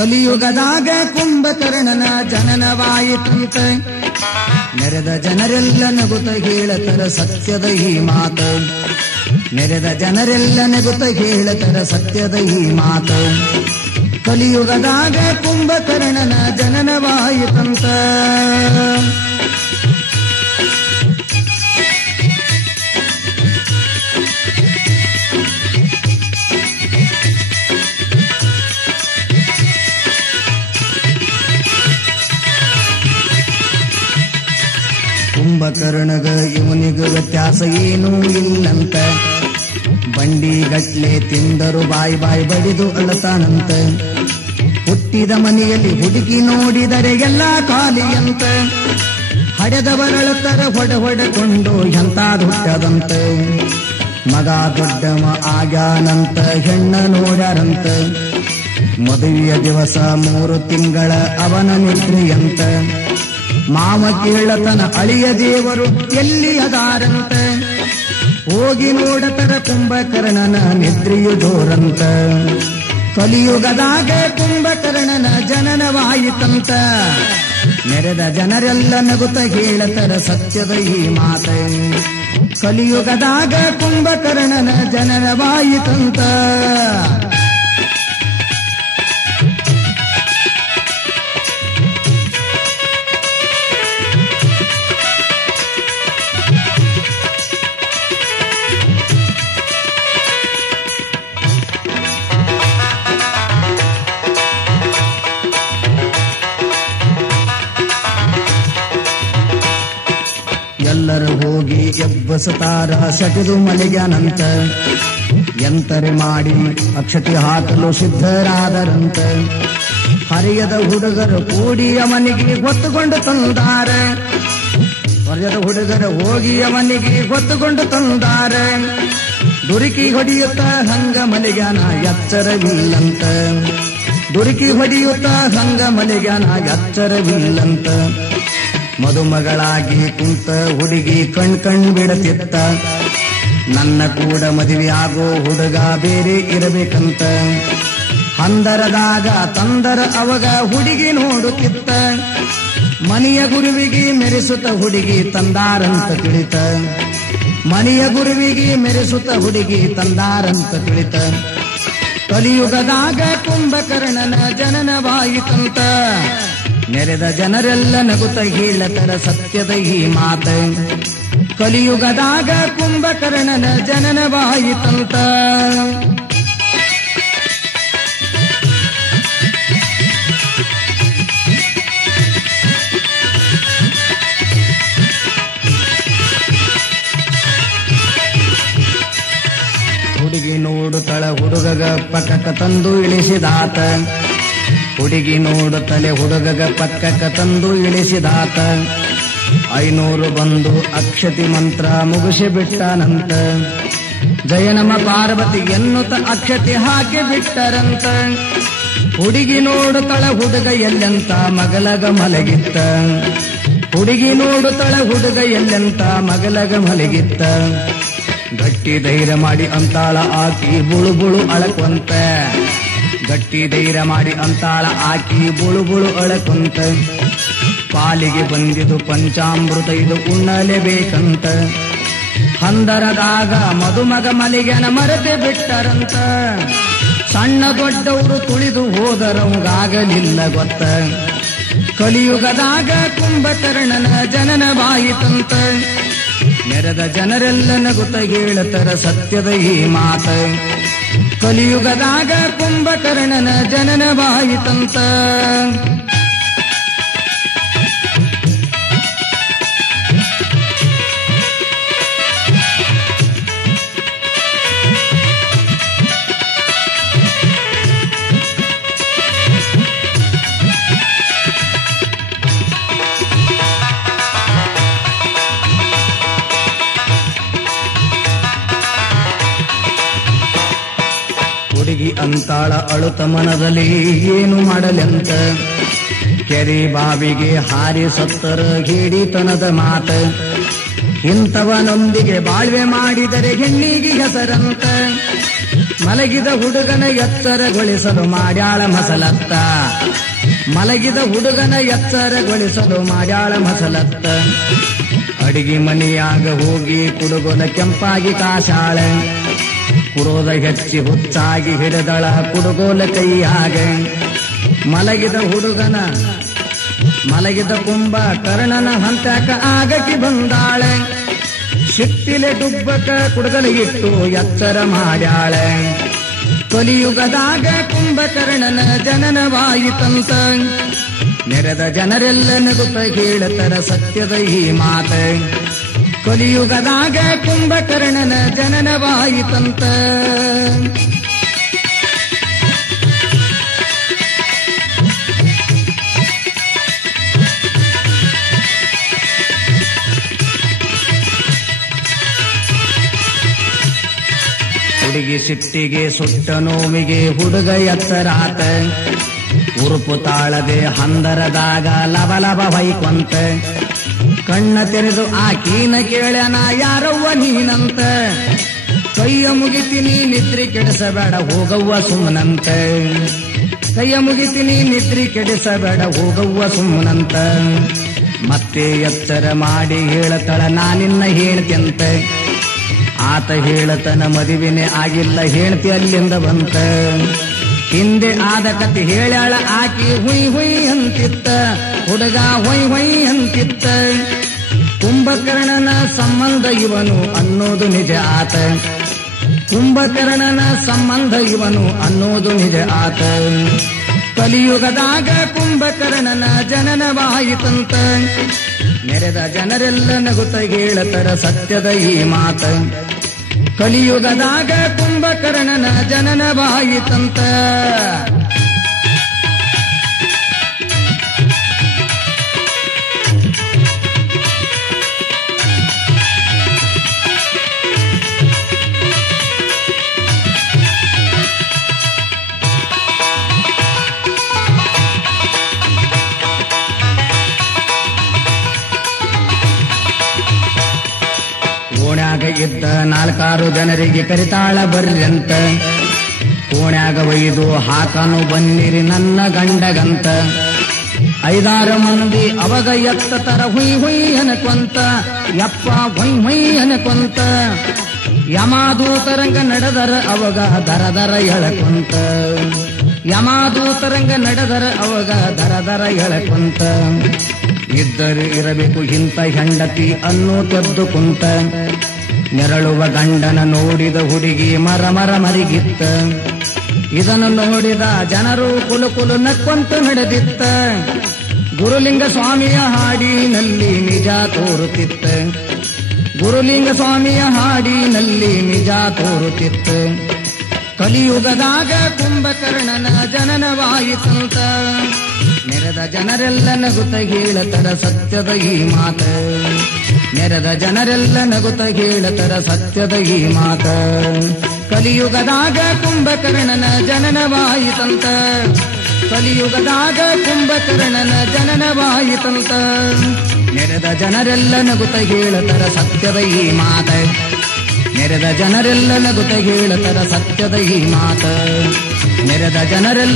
ಕಲಿಯುಗದಾಗ ಕುಂಭಕರ್ಣನ ಜನನವಾಯಿತಂತ ನೆರೆದ ಜನರೆಲ್ಲ ನಗುತ್ತ ಹೇಳತರ ಸತ್ಯದ ಈ ಮಾತ. ನೆರೆದ ಜನರೆಲ್ಲ ನಗುತ್ತ ಹೇಳತರ ಸತ್ಯದ ಈ ಮಾತ. ಕಲಿಯುಗದಾಗ ಕುಂಭಕರ್ಣನ ಜನನವಾಯಿತಂತ. ಕುಂಭಕರ್ಣಗ ಇವನಿಗ ವ್ಯತ್ಯಾಸ ಏನೂ ಇಲ್ಲಂತ. ಬಂಡಿ ಗಟ್ಲೆ ತಿಂದರು ಬಾಯಿ ಬಾಯಿ ಬಡಿದು ಅಳತಾನಂತ. ಹುಟ್ಟಿದ ಮನೆಯಲ್ಲಿ ಹುಡುಗಿ ನೋಡಿದರೆ ಎಲ್ಲ ಖಾಲಿಯಂತ. ಹಡೆದವರಳತರ ಹೊಡೆಕೊಂಡು ಎಂತಾದ ಹುಟ್ಟದಂತ. ಮಗ ದೊಡ್ಡವ ಆಗ್ಯಾನಂತ ಹೆಣ್ಣ ನೋಡ್ಯಾರಂತ. ಮದುವೆಯ ದಿವಸ 3 ತಿಂಗಳ ಅವನ ನಿದ್ರೆಯಂತ. ಮಾವ ಕೇಳತನ ಅಳಿಯ ದೇವರು ಎಲ್ಲಿ ಅದಾರಂತ. ಹೋಗಿ ನೋಡತರ ಕುಂಭಕರ್ಣನ ನಿದ್ರೆಯು ಜೋರಂತ. ಕಲಿಯುಗದಾಗ ಕುಂಭಕರ್ಣನ ಜನನವಾಯಿತಂತ. ನೆರೆದ ಜನರೆಲ್ಲ ನಗುತ್ತ ಹೇಳತರ ಸತ್ಯದ ಈ ಮಾತ. ಕಲಿಯುಗದಾಗ ಕುಂಭಕರ್ಣನ ಜನನವಾಯಿತಂತ. ಎಲ್ಲರೂ ಹೋಗಿ ಎಬ್ಬಸತಾರ ಸೆಟೆದು ಮಲೆಗ್ಯಾನಂತ. ಎಂತರೆ ಮಾಡಿ ಅಕ್ಷತೆ ಹಾಕಲು ಸಿದ್ಧರಾದರಂತ. ಹರಿಯದ ಹುಡುಗರು ಕೂಡಿ ಅವನಿಗೆ ಹೊತ್ತುಕೊಂಡು ತಂದಾರ. ಹರಿಯದ ಹುಡುಗರು ಹೋಗಿ ಅವನಿಗೆ ಹೊತ್ತುಕೊಂಡು ತಂದಾರ. ದುರುಕಿ ಹೊಡೆಯುತ್ತ ಹಂಗ ಮಲೆಗ್ಯಾನ ಎಚ್ಚರವಿಲ್ಲಂತ. ದುರುಕಿ ಹೊಡೆಯುತ್ತ ಹಂಗ ಮಲೆಗ್ಯಾನ ಎಚ್ಚರವಿಲ್ಲಂತ. ಮದುಮಗಳಾಗಿ ಕುಂತ ಹುಡುಗಿ ಕಣ್ ಬಿಡತಿತ್ತ. ನನ್ನ ಕೂಡ ಮದುವೆ ಆಗೋ ಹುಡುಗ ಬೇರೆ ಇರಬೇಕಂತ. ಹಂದರದಾಗ ತಂದರ ಅವಾಗ ಹುಡುಗಿ ನೋಡುತ್ತಿತ್ತ. ಮನೆಯ ಗುರುವಿಗೆ ಮೆರೆಸುತ್ತ ಹುಡುಗಿ ತಂದಾರಂತ ತಿಳಿತ. ಮನೆಯ ಗುರುವಿಗೆ ಮೆರೆಸುತ್ತ ಹುಡುಗಿ ತಂದಾರಂತ ತಿಳಿತ. ಕಲಿಯುಗದಾಗ ಕುಂಭಕರ್ಣನ ಜನನವಾಯಿತಂತ. ನೆರೆದ ಜನರೆಲ್ಲ ನಗುತ್ತ ಹೇಳತರ ಸತ್ಯದ ಈ ಮಾತ. ಕಲಿಯುಗದಾಗ ಕುಂಭಕರ್ಣನ ಜನನವಾಯಿತಂತ. ಹುಡುಗಿ ನೋಡುತ್ತಳ ಹುಡುಗಗ ಪಕ್ಕಕ್ಕ ತಂದು ಇಳಿಸಿದಾತ. ಹುಡುಗಿ ನೋಡುತ್ತಲೆ ಹುಡುಗಗ ಪಕ್ಕಕ್ಕ ತಂದು ಇಳಿಸಿದಾತ. 500 ಬಂದು ಅಕ್ಷತಿ ಮಂತ್ರ ಮುಗಿಸಿ ಬಿಟ್ಟನಂತ. ಜಯನಮ ಪಾರ್ವತಿ ಎನ್ನುತ್ತ ಅಕ್ಷತೆ ಹಾಕಿ ಬಿಟ್ಟರಂತ. ಹುಡುಗಿ ನೋಡುತ್ತಳ ಹುಡುಗ ಎಲ್ಲಂತ ಮಗಲಗ ಮಲಗಿತ್ತ. ಹುಡುಗಿ ನೋಡುತ್ತಳ ಹುಡುಗ ಎಲ್ಲಂತ ಮಗಲಗ ಮಲಗಿತ್ತ. ಗಟ್ಟಿ ಧೈರ್ಯ ಮಾಡಿ ಅಂತಾಳ ಆಕಿ ಬುಳು ಬುಳು ಅಳಕುವಂತ. ಗಟ್ಟಿ ಧೈರ್ಯ ಮಾಡಿ ಅಂತಾಳ ಆಕಿ ಬುಳು ಬುಳು ಅಳಕುಂತ. ಪಾಲಿಗೆ ಬಂದಿದು ಪಂಚಾಮೃತ ಇದು ಉಣ್ಣಲೇಬೇಕಂತ. ಹಂದರದಾಗ ಮದುಮಗ ಮಲಿಗೆನ ಮರೆತೆ ಬಿಟ್ಟರಂತ. ಸಣ್ಣ ದೊಡ್ಡವರು ತುಳಿದು ಹೋದರವಂಗಾಗಲಿಲ್ಲ ಗೊತ್ತ. ಕಲಿಯುಗದಾಗ ಕುಂಭಕರ್ಣನ ಜನನವಾಯಿತಂತ. ನೆರೆದ ಜನರೆಲ್ಲ ನಗುತ್ತ ಹೇಳತರ ಸತ್ಯದ ಈ ಮಾತ. ಕಲಿಯುಗದಾಗ ಕುಂಭಕರ್ಣನ ಜನನವಾಯಿತಂತ. ಹುಡುಗಿ ಅಂತಾಳ ಅಳುತ ಮನದಲ್ಲಿ ಏನು ಮಾಡಲೆಂತ. ಕೆರೆ ಬಾವಿಗೆ ಹಾರಿ ಸತ್ತರ ಹಿಡಿತನದ ಮಾತ. ಇಂಥವನೊಂದಿಗೆ ಬಾಳ್ವೆ ಮಾಡಿದರೆ ಹೆಣ್ಣಿಗೆ ಹೆಸರಂತ. ಮಲಗಿದ ಹುಡುಗನ ಎಚ್ಚರಗೊಳಿಸಲು ಮಾಡ್ಯಾಳ ಮಸಲತ್ತ. ಮಲಗಿದ ಹುಡುಗನ ಎಚ್ಚರಗೊಳಿಸಲು ಮಾಡ್ಯಾಳ ಮಸಲತ್ತ. ಅಡಿಗೆ ಮನೆಯಾಗ ಹೋಗಿ ಕುಡುಗೋಲ ಕೆಂಪಾಗಿ ಕಾಶಾಳೆ. ಕುರೋದ ಹೆಚ್ಚಿ ಹುಚ್ಚಾಗಿ ಹಿಡಿದಳ ಕುಡುಗೋಲ ಕೈಯಾಗ. ಮಲಗಿದ ಕುಂಭ ಕರ್ಣನ ಹಂತಕ ಆಗಕಿ ಬಂದಾಳೆ. ಶಿಟ್ಟಿಲೆ ಡುಬ್ಬಕ ಕುಡುಗಲಿಗಿಟ್ಟು ಎಚ್ಚರ ಮಾಡ್ಯಾಳೆ. ಕಲಿಯುಗದಾಗ ಕುಂಭಕರ್ಣನ ಜನನವಾಯಿತಂತ. ನೆರೆದ ಜನರೆಲ್ಲ ನಗುತ್ತ ಹೇಳತರ ಸತ್ಯದ ಈ ಮಾತ. ಕಲಿಯುಗದಾಗ ಕುಂಭಕರ್ಣನ ಜನನವಾಯಿತಂತ. ಹುಡುಗಿ ಸಿಟ್ಟಿಗೆ ಸುಟ್ಟ ನೋವಿಗೆ ಹುಡುಗ ಎತ್ತರಾತ. ಉರುಪು ತಾಳದೆ ಹಂದರದಾಗ ಲಬಲಬ ಹೊಯ್ಕೊಂತ. ಕಣ್ಣ ತೆರೆದು ಆಕೀನ ಕೇಳ್ಯಾನ ಯಾರವ್ವ ನೀನಂತ. ಕೈಯ ಮುಗಿತೀನಿ ನಿದ್ರಿ ಕೆಡಿಸಬೇಡ ಹೋಗವ್ವ ಸುಮ್ಮನಂತ. ಕೈಯ ಮುಗಿತೀನಿ ನಿದ್ರಿ ಕೆಡಿಸಬೇಡ ಹೋಗವ್ವ ಸುಮ್ಮನಂತ. ಮತ್ತೆ ಎಚ್ಚರ ಮಾಡಿ ಹೇಳತಳ ನಾನಿನ್ನ ಹೇಳ್ತಿಂತ. ಆತ ಹೇಳತನ ಮದುವೆನೇ ಆಗಿಲ್ಲ ಹೇಳ್ತಿ ಅಲ್ಲಿಂದ ಬಂತ. ಹಿಂದೆ ಆದ ಕತೆ ಹೇಳ್ಯಾಳ ಆಕಿ ಹುಯ್ ಹುಯ್ ಅಂತಿತ್ತ. ಹುಡುಗ ಹೊಯ್ ಹೊಯ್ ಅಂತಿತ್ತ. ಕುಂಭಕರ್ಣನ ಸಂಬಂಧ ಇವನು ಅನ್ನೋದು ನಿಜ ಆತ. ಕುಂಭಕರ್ಣನ ಸಂಬಂಧ ಇವನು ಅನ್ನೋದು ನಿಜ ಆತ. ಕಲಿಯುಗದಾಗ ಕುಂಭಕರ್ಣನ ಜನನವಾಯಿತಂತ. ನೆರೆದ ಜನರೆಲ್ಲ ನಗುತ್ತ ಹೇಳತರ ಸತ್ಯದ ಈ ಮಾತ. ಕಲಿಯುಗದಾಗ ಕುಂಭಕರ್ಣನ ಜನನವಾಯಿತಂತ. ಓಣ್ಯಾಗ ಇದ್ದ 4-6 ಜನರಿಗೆ ಕರಿತಾಳ ಬರ್ರಂತ. ಓಣ್ಯಾಗ ಒಯ್ದು ಹಾಕನು ಬನ್ನಿರಿ ನನ್ನ ಗಂಡಗಂತ. 5-6 ಮಂದಿ ಅವಾಗ ಎತ್ತತರ ಹುಯ್ ಹುಯ್ ಅನಕೊಂತ. ಯಪ್ಪ ಹೊಯ್ ಹೊಯ್ ಅನಕೊಂತ. ಯಮಾದೂತರಂಗ ನಡೆದರ ಅವಾಗ ದರ ದರ ಎಳಕೊಂತ. ಯಮಾದೂತರಂಗ ನಡೆದರ ಅವಾಗ ದರ ದರ ಎಳಕೊಂತ. ಇದ್ದರು ಇರಬೇಕು ಇಂಥ ಹೆಂಡತಿ ಅನ್ನೋ ತೆದ್ದು ಕುಂತ. ನೆರಳುವ ಗಂಡನ ನೋಡಿದ ಹುಡುಗಿ ಮರ ಮರ ಮರಿಗಿತ್ತ. ಇದನ್ನು ನೋಡಿದ ಜನರು ಕುಲು ಕುಲು ನಕ್ಕೊಂತ ನಡೆದಿತ್ತ. ಗುರುಲಿಂಗ ಸ್ವಾಮಿಯ ಹಾಡಿನಲ್ಲಿ ನಿಜ ತೋರುತ್ತಿತ್ತ. ಗುರುಲಿಂಗ ಸ್ವಾಮಿಯ ಹಾಡಿನಲ್ಲಿ ನಿಜ ತೋರುತ್ತಿತ್ತ. ಕಲಿಯುಗದಾಗ ಕುಂಭಕರ್ಣನ ಜನನವಾಯಿತಂತ. ನೆರೆದ ಜನರೆಲ್ಲ ನಗುತ್ತ ಹೇಳತರ ಸತ್ಯದ ಈ ಮಾತ. ನೆರೆದ ಜನರೆಲ್ಲ ನಗುತ್ತ ಹೇಳತರ ಸತ್ಯದ ಈ ಮಾತ. ಕಲಿಯುಗದಾಗ ಕುಂಭಕರ್ಣನ ಜನನವಾಯಿತಂತ. ಕಲಿಯುಗದಾಗ ಕುಂಭಕರ್ಣನ ಜನನವಾಯಿತಂತ. ನೆರೆದ ಜನರೆಲ್ಲ ನಗುತ್ತ ಹೇಳತರ ಸತ್ಯದ ಈ ಮಾತ. ನೆರೆದ ಜನರೆಲ್ಲ ನಗುತ್ತ ಹೇಳತರ ಸತ್ಯದ ಈ ಮಾತ. ನೆರೆದ ಜನರೆಲ್ಲ